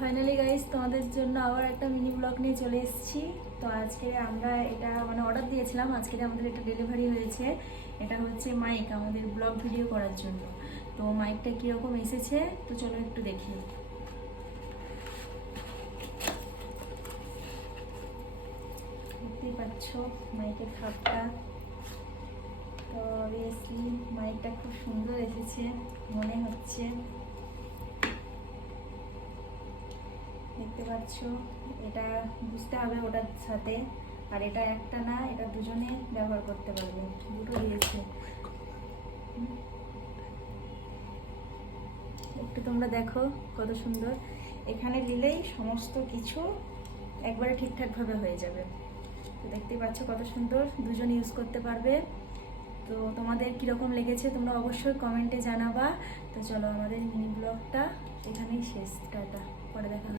Finally guys তোমাদের জন্য আবার একটা মিনি ব্লগ নিয়ে চলে এসেছি। তো আজকে আমরা এটা অর্ডার দিয়েছিলাম, আজকে আমাদের এটা ডেলিভারি হয়েছে। এটা হচ্ছে মাইক আমাদের ব্লগ ভিডিও করার জন্য। তো মাইকটা কীরকম এসেছে তো চলো একটু দেখি। দেখতেই পাচ্ছ মাইকের খাপটা। তো অবভিয়াসলি মাইকটা খুব সুন্দর এসেছে মনে হচ্ছে, দেখতে পাচ্ছ। এটা বুঝতে হবে ওটার সাথে, আর এটা একটা না, এটা দুজনে ব্যবহার করতে পারবে, দুটো দিয়েছে। একটু তোমরা দেখো কত সুন্দর। এখানে দিলেই সমস্ত কিছু একবারে ঠিকঠাকভাবে হয়ে যাবে। তো দেখতেই পাচ্ছ কত সুন্দর, দুজন ইউজ করতে পারবে। তো তোমাদের কীরকম লেগেছে তোমরা অবশ্যই কমেন্টে জানাবা। তো চলো আমাদের মিনি ব্লগটা এখানেই শেষ, টাটা, পরে দেখা।